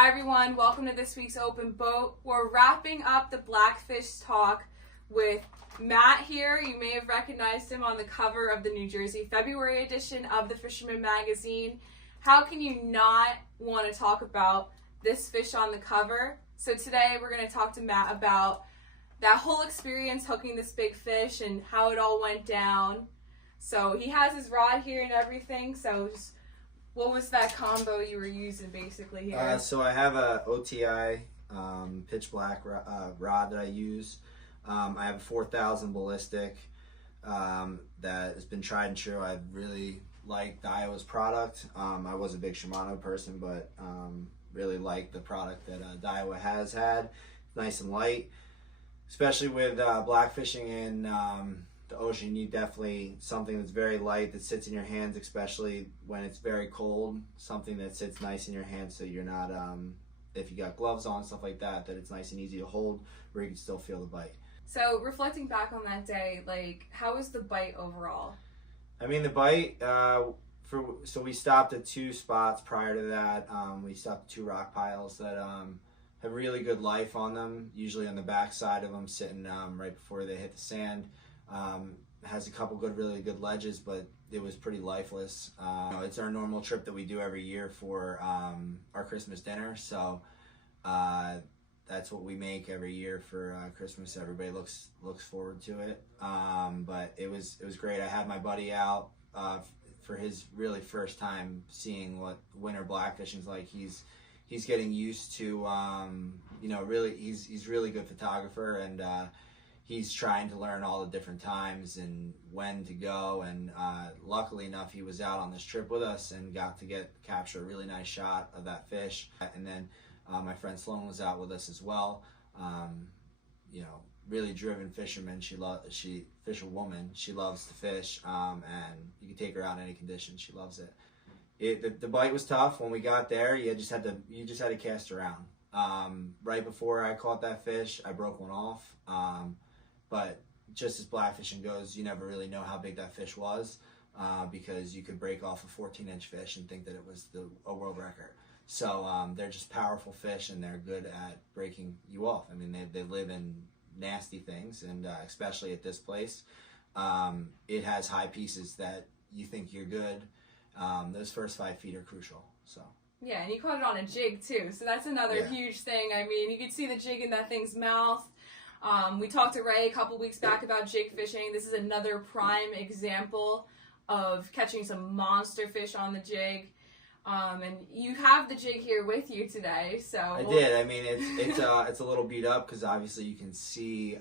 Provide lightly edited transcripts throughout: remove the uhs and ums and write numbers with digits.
Hi everyone, welcome to this week's Open Boat. We're wrapping up the Blackfish talk with Matt here. You may have recognized him on the cover of the New Jersey February edition of the Fisherman Magazine. How can you not want to talk about this fish on the cover? So today we're going to talk to Matt about that whole experience hooking this big fish and how it all went down. So he has his rod here and everything, so just what was that combo you were using basically here? So I have a OTI pitch black rod that I use. I have a 4,000 ballistic that has been tried and true. I really like Daiwa's product. I was a big Shimano person, but really like the product that Daiwa has had. Nice and light, especially with blackfishing in the ocean. You need definitely something that's very light that sits in your hands, especially when it's very cold. Something that sits nice in your hands so you're not, if you got gloves on, stuff like that, that it's nice and easy to hold where you can still feel the bite. So reflecting back on that day, like, how was the bite overall? I mean, the bite, so we stopped at two spots prior to that. We stopped at two rock piles that have really good life on them, usually on the back side of them, sitting right before they hit the sand. Has a couple really good ledges, but it was pretty lifeless. It's our normal trip that we do every year for our Christmas dinner, so that's what we make every year for Christmas. Everybody looks forward to it. But it was great. I had my buddy out for his really first time seeing what winter blackfishing's like. He's getting used to really he's really good photographer, and he's trying to learn all the different times and when to go, and luckily enough he was out on this trip with us and got to capture a really nice shot of that fish. And then my friend Sloan was out with us as well. Really driven fisherman. Fisherwoman. She loves to fish, and you can take her out in any condition. She loves it. The bite was tough when we got there. You just had to cast around. Right before I caught that fish, I broke one off. But just as blackfishing goes, you never really know how big that fish was, because you could break off a 14-inch fish and think that it was a world record. So they're just powerful fish, and they're good at breaking you off. I mean, they live in nasty things, and especially at this place, it has high pieces that you think you're good. Those first 5 feet are crucial. So. Yeah, and you caught it on a jig too, so that's another huge thing. I mean, you could see the jig in that thing's mouth. We talked to Ray a couple weeks back about jig fishing. This is another prime example of catching some monster fish on the jig. And you have the jig here with you today, so I did. I mean, it's a little beat up because obviously you can see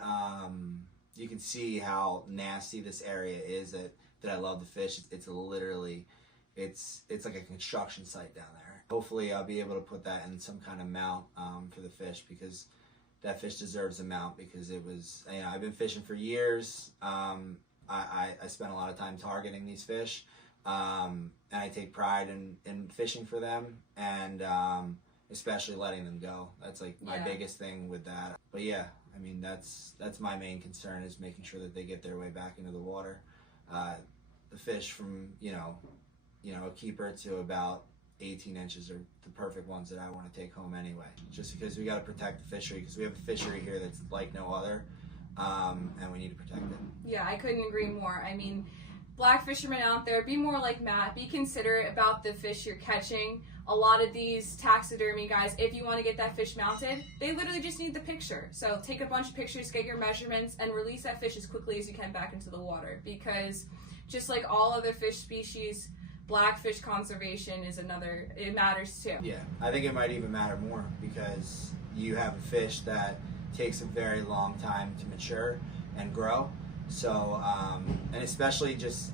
how nasty this area is. That I love the fish. It's literally it's like a construction site down there. Hopefully, I'll be able to put that in some kind of mount for the fish, because that fish deserves a mount, because it was, I've been fishing for years. I spent a lot of time targeting these fish, and I take pride in fishing for them, and especially letting them go. That's like my biggest thing with that. But yeah, I mean, that's my main concern, is making sure that they get their way back into the water. The fish from a keeper to about 18 inches are the perfect ones that I want to take home anyway, just because we got to protect the fishery, because we have a fishery here that's like no other, and we need to protect it. Yeah, I couldn't agree more. I mean, black fishermen out there, be more like Matt. Be considerate about the fish you're catching. A lot of these taxidermy guys, if you want to get that fish mounted, they literally just need the picture. So take a bunch of pictures, get your measurements, and release that fish as quickly as you can back into the water, because just like all other fish species, blackfish conservation is it matters too. Yeah, I think it might even matter more, because you have a fish that takes a very long time to mature and grow. So, and especially just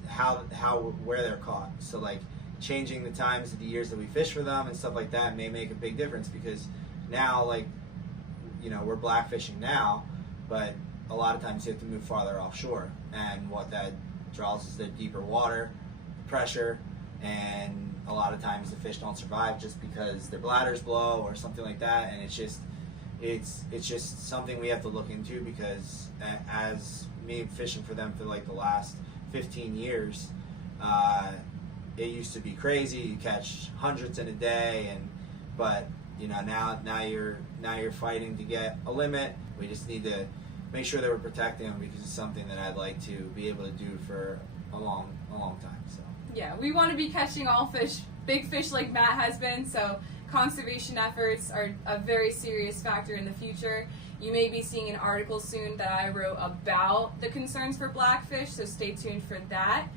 where they're caught. So like changing the times of the years that we fish for them and stuff like that may make a big difference, because now, like, we're blackfishing now, but a lot of times you have to move farther offshore, and what that draws is the deeper water, pressure, and a lot of times the fish don't survive just because their bladders blow or something like that. And it's just something we have to look into, because as me fishing for them for like the last 15 years, it used to be crazy. You catch hundreds in a day, but now you're fighting to get a limit. We just need to make sure that we're protecting them, because it's something that I'd like to be able to do for a long time. So yeah, we want to be catching all fish, big fish like Matt has been. So conservation efforts are a very serious factor in the future. You may be seeing an article soon that I wrote about the concerns for blackfish, so stay tuned for that.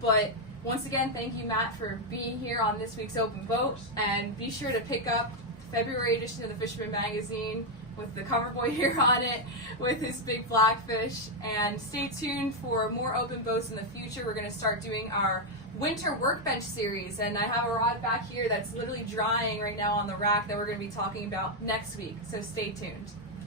But once again, thank you, Matt, for being here on this week's Open Boat, and be sure to pick up the February edition of the Fisherman Magazine with the cover boy here on it with his big blackfish, and stay tuned for more open boats in the future. We're going to start doing our winter workbench series, and I have a rod back here that's literally drying right now on the rack that we're going to be talking about next week, so stay tuned.